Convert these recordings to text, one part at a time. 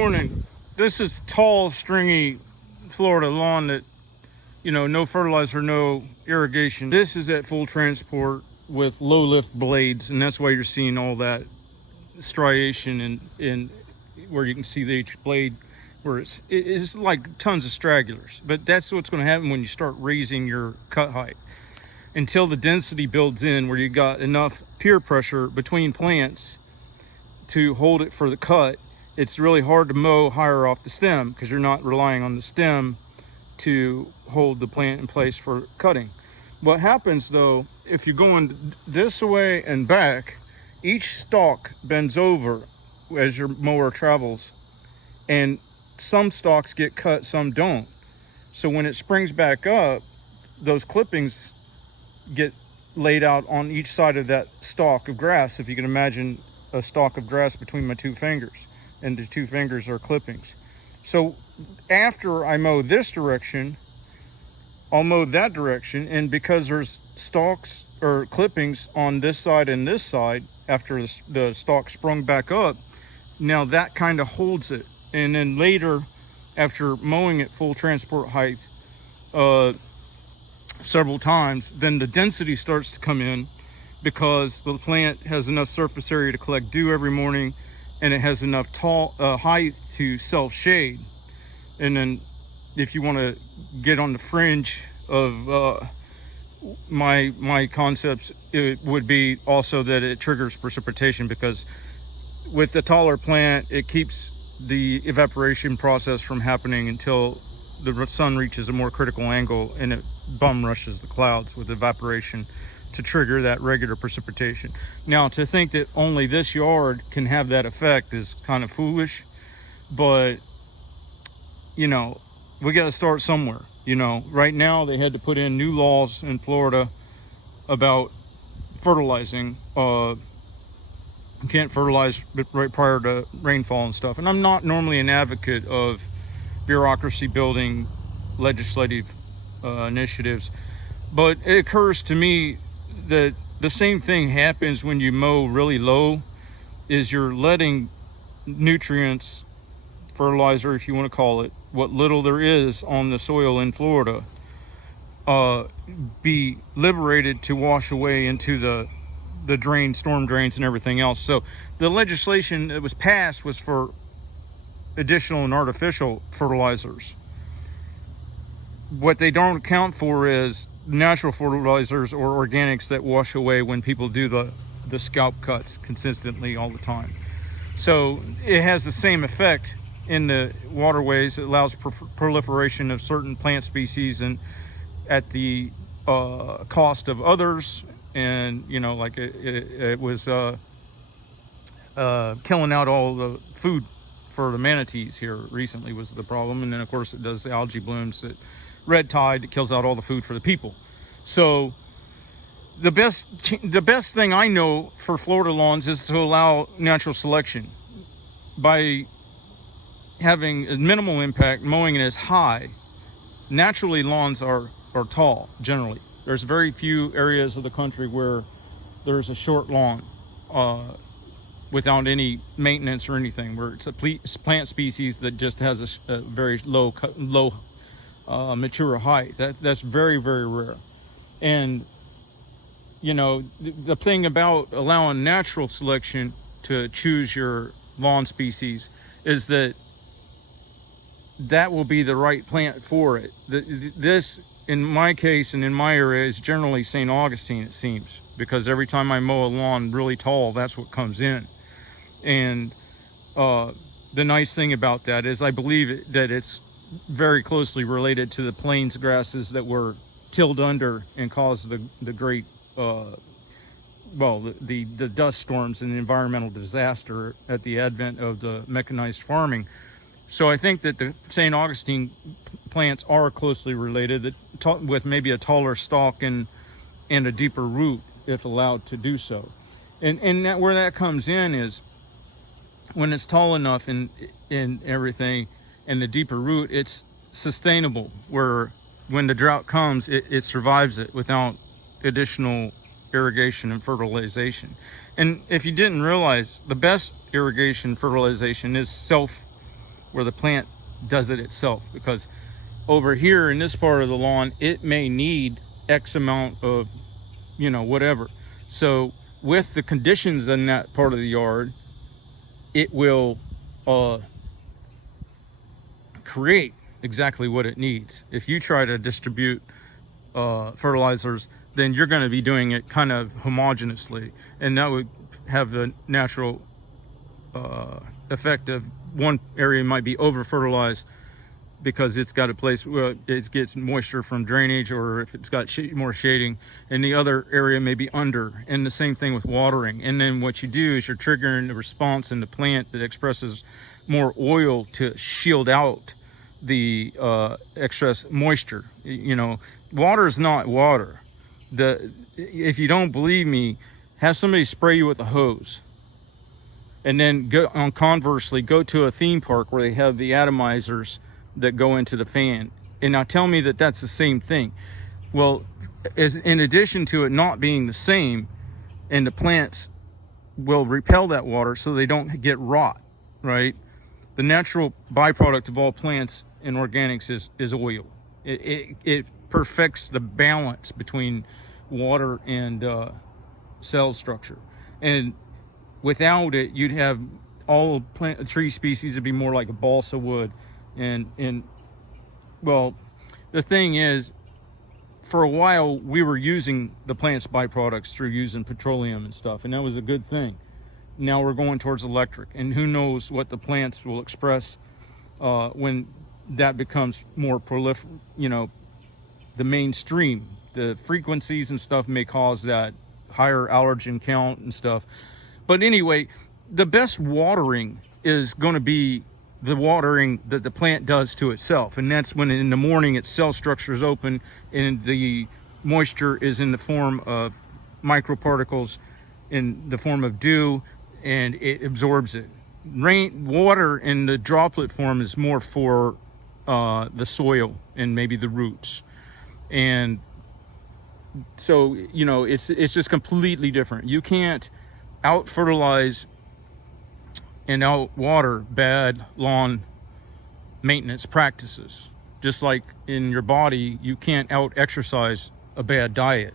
morning. This is tall, stringy Florida lawn that, no fertilizer, no irrigation. This is at full transport with low lift blades, and that's why you're seeing all that striation and where you can see the each blade where it's like tons of stragglers. But that's what's going to happen when you start raising your cut height until the density builds in where you got enough peer pressure between plants to hold it for the cut. It's really hard to mow higher off the stem because you're not relying on the stem to hold the plant in place for cutting. What happens though, if you're going this way and back, each stalk bends over as your mower travels, and some stalks get cut, some don't. So when it springs back up, those clippings get laid out on each side of that stalk of grass. If you can imagine a stalk of grass between my two fingers, and the two fingers are clippings. So after I mow this direction, I'll mow that direction, and because there's stalks or clippings on this side and this side after the stalk sprung back up, now that kind of holds it. And then later, after mowing at full transport height several times, then the density starts to come in because the plant has enough surface area to collect dew every morning, and it has enough height to self-shade. And then if you want to get on the fringe of my concepts, it would be also that it triggers precipitation, because with the taller plant, it keeps the evaporation process from happening until the sun reaches a more critical angle, and it bum rushes the clouds with evaporation to trigger that regular precipitation. Now, to think that only this yard can have that effect is kind of foolish, but we got to start somewhere. Right now they had to put in new laws in Florida about fertilizing. You can't fertilize right prior to rainfall and stuff. And I'm not normally an advocate of bureaucracy building legislative initiatives, but it occurs to me that the same thing happens when you mow really low. Is you're letting nutrients, fertilizer if you want to call it, what little there is on the soil in Florida, be liberated to wash away into the drain, storm drains and everything else. So the legislation that was passed was for additional and artificial fertilizers. What they don't account for is natural fertilizers or organics that wash away when people do the scalp cuts consistently all the time. So it has the same effect in the waterways. It allows proliferation of certain plant species and at the cost of others. And like it was killing out all the food for the manatees here recently was the problem. And then of course it does the algae blooms, that red tide that kills out all the food for the people. So the best thing I know for Florida lawns is to allow natural selection by having a minimal impact, mowing it as high. Naturally, lawns are tall generally. There's very few areas of the country where there's a short lawn without any maintenance or anything, where it's a plant species that just has a very low mature height. That's very, very rare. And the thing about allowing natural selection to choose your lawn species is that will be the right plant for it. This, in my case and in my area, is generally St. Augustine, it seems, because every time I mow a lawn really tall, that's what comes in. And the nice thing about that is I believe that it's very closely related to the plains grasses that were tilled under and caused the great the dust storms and the environmental disaster at the advent of the mechanized farming. So I think that the St. Augustine plants are closely related, with maybe a taller stalk and a deeper root if allowed to do so. And where that comes in is when it's tall enough and everything, and the deeper root, it's sustainable, where when the drought comes, it survives it without additional irrigation and fertilization. And if you didn't realize, the best irrigation fertilization is where the plant does it itself, because over here in this part of the lawn, it may need X amount of, whatever. So with the conditions in that part of the yard, it will create exactly what it needs. If you try to distribute fertilizers, then you're going to be doing it kind of homogenously, and that would have the natural effect of one area might be over fertilized because it's got a place where it gets moisture from drainage, or if it's got more shading, and the other area may be under. And the same thing with watering. And then what you do is you're triggering the response in the plant that expresses more oil to shield out the excess moisture. Water is not water. If you don't believe me, have somebody spray you with a hose, and then conversely go to a theme park where they have the atomizers that go into the fan, and now tell me that that's the same thing. Well, in addition to it not being the same, and the plants will repel that water so they don't get rot, right? The natural byproduct of all plants and organics is oil. It perfects the balance between water and cell structure, and without it, you'd have all tree species would be more like a balsa wood. And well, the thing is, for a while we were using the plant's byproducts through using petroleum and stuff, and that was a good thing. Now we're going towards electric, and who knows what the plants will express when that becomes more prolific, the mainstream. The frequencies and stuff may cause that higher allergen count and stuff. But anyway, the best watering is going to be the watering that the plant does to itself, and that's when in the morning its cell structure is open and the moisture is in the form of microparticles in the form of dew, and it absorbs it. Water in the droplet form is more for the soil and maybe the roots, and so it's just completely different. You can't out fertilize and out water bad lawn maintenance practices. Just like in your body, you can't out exercise a bad diet.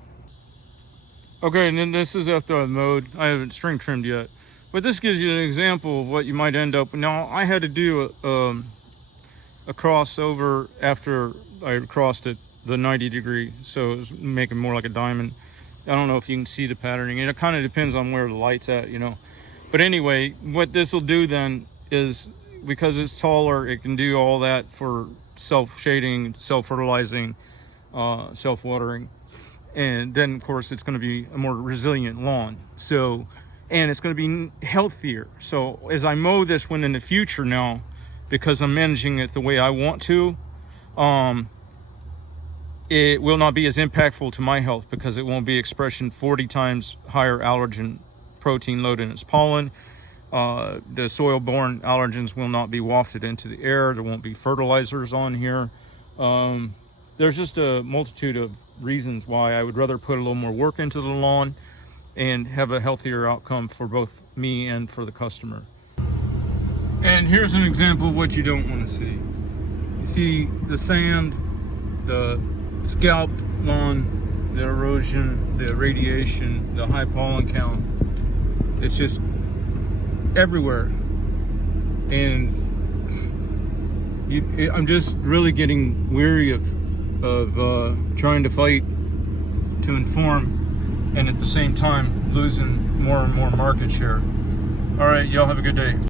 Okay, and then this is after I mowed. I haven't string trimmed yet, but this gives you an example of what you might end up. Now I had to do a crossover after I crossed it the 90 degree, so it was making more like a diamond. I don't know if you can see the patterning, and it kind of depends on where the light's at, But anyway, what this will do then is, because it's taller, it can do all that for self-shading, self-fertilizing, self-watering. And then, of course, it's going to be a more resilient lawn. So, and it's going to be healthier. So as I mow this one in the future now, because I'm managing it the way I want to, it will not be as impactful to my health, because it won't be expression 40 times higher allergen protein load in its pollen. The soil-borne allergens will not be wafted into the air. There won't be fertilizers on here. There's just a multitude of reasons why I would rather put a little more work into the lawn and have a healthier outcome for both me and for the customer. And here's an example of what you don't want to see. You see the sand, the scalp lawn, the erosion, the radiation, the high pollen count. It's just everywhere. And I'm just really getting weary of trying to fight to inform, and at the same time losing more and more market share. All right, y'all have a good day.